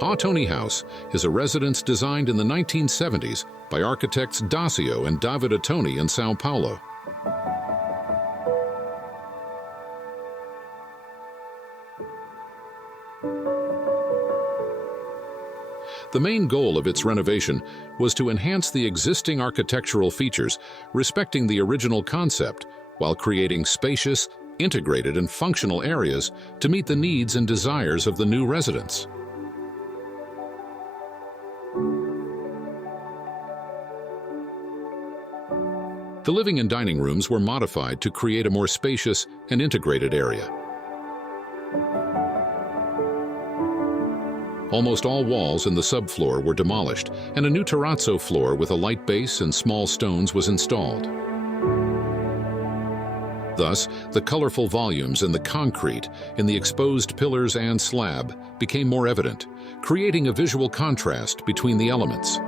Ottoni House is a residence designed in the 1970s by architects Dácio and David Ottoni in São Paulo. The main goal of its renovation was to enhance the existing architectural features, respecting the original concept, while creating spacious, integrated, and functional areas to meet the needs and desires of the new residents. The living and dining rooms were modified to create a more spacious and integrated area. Almost all walls in the subfloor were demolished, and a new terrazzo floor with a light base and small stones was installed. Thus, the colorful volumes in the concrete, in the exposed pillars and slab, became more evident, creating a visual contrast between the elements.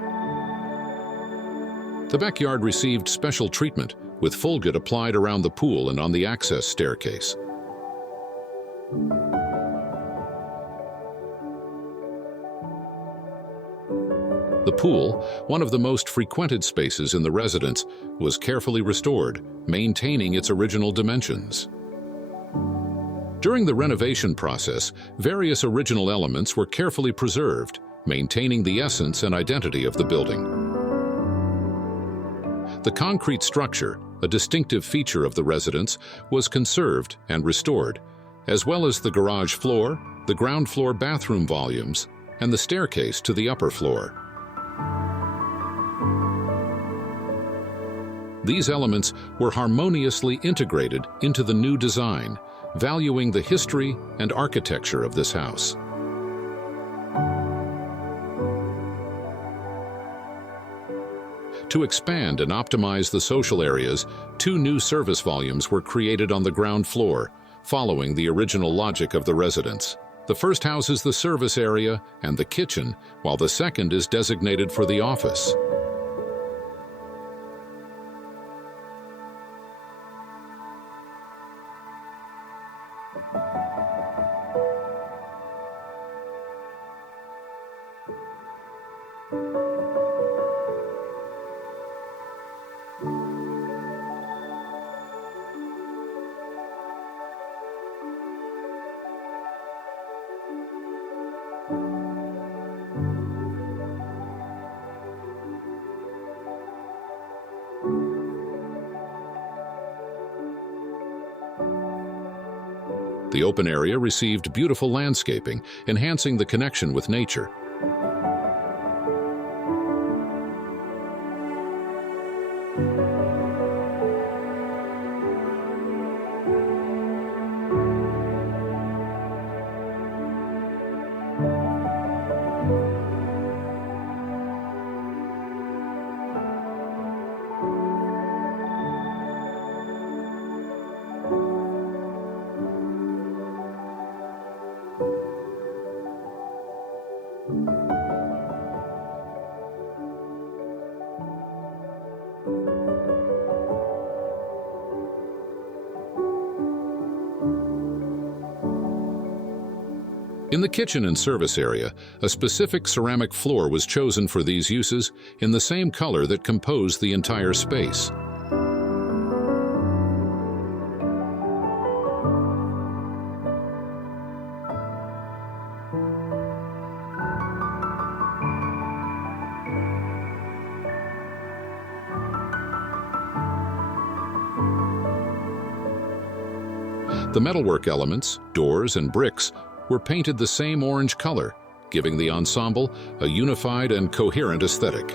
The backyard received special treatment, with fulgid applied around the pool and on the access staircase. The pool, one of the most frequented spaces in the residence, was carefully restored, maintaining its original dimensions. During the renovation process, various original elements were carefully preserved, maintaining the essence and identity of the building. The concrete structure, a distinctive feature of the residence, was conserved and restored, as well as the garage floor, the ground floor bathroom volumes, and the staircase to the upper floor. These elements were harmoniously integrated into the new design, valuing the history and architecture of this house. To expand and optimize the social areas, 2 new service volumes were created on the ground floor, following the original logic of the residence. The first houses the service area and the kitchen, while the second is designated for the office. The open area received beautiful landscaping, enhancing the connection with nature. In the kitchen and service area, a specific ceramic floor was chosen for these uses in the same color that composed the entire space. The metalwork elements, doors, and bricks were painted the same orange color, giving the ensemble a unified and coherent aesthetic.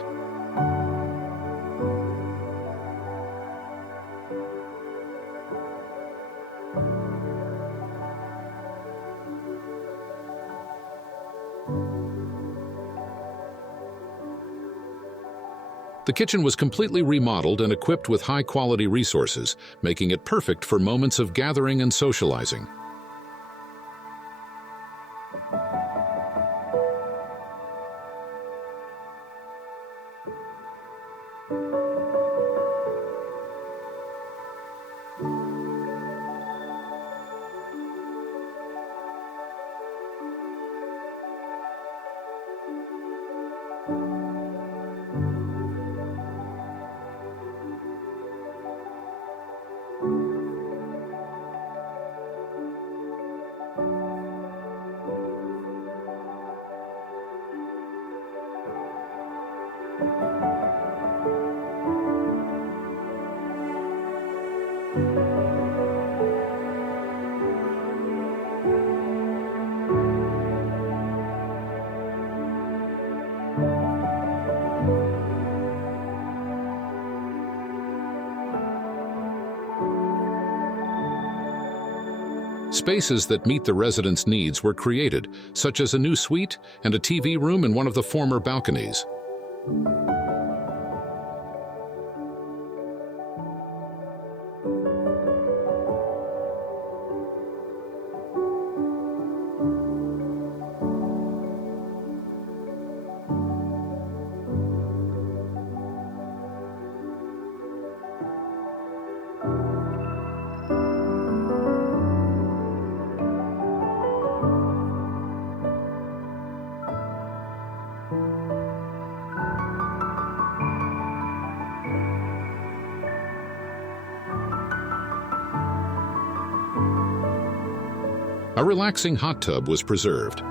The kitchen was completely remodeled and equipped with high-quality resources, making it perfect for moments of gathering and socializing. Spaces that meet the residents' needs were created, such as a new suite and a TV room in one of the former balconies. A relaxing hot tub was preserved.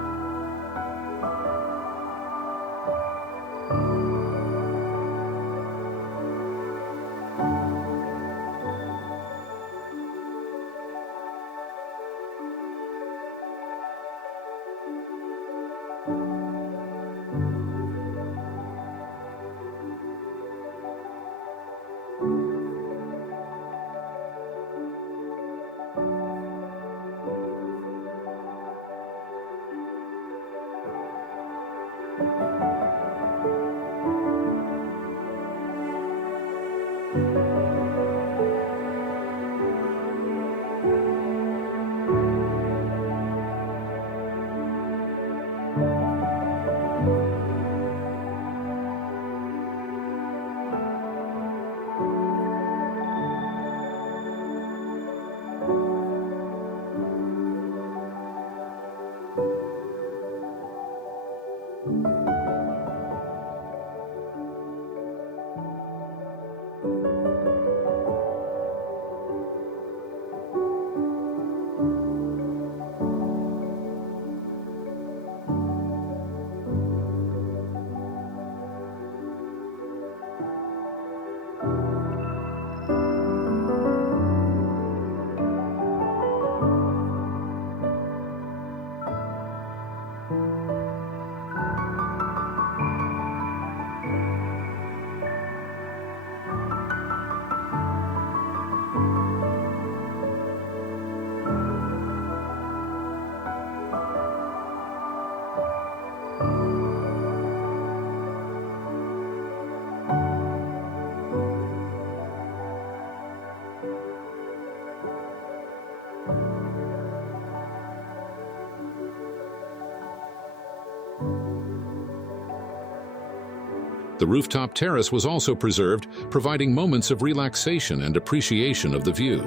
The rooftop terrace was also preserved, providing moments of relaxation and appreciation of the view.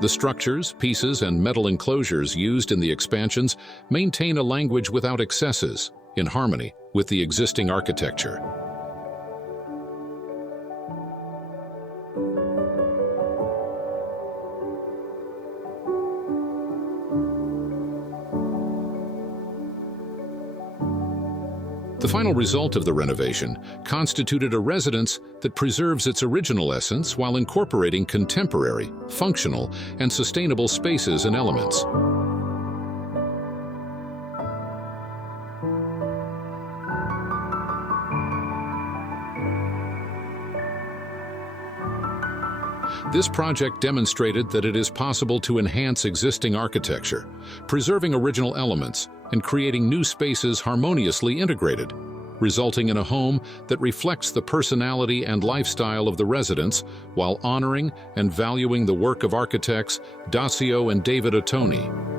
The structures, pieces, and metal enclosures used in the expansions maintain a language without excesses, in harmony with the existing architecture. The final result of the renovation constituted a residence that preserves its original essence while incorporating contemporary, functional, and sustainable spaces and elements. This project demonstrated that it is possible to enhance existing architecture, preserving original elements, and creating new spaces harmoniously integrated, resulting in a home that reflects the personality and lifestyle of the residents while honoring and valuing the work of architects Dácio and David Ottoni.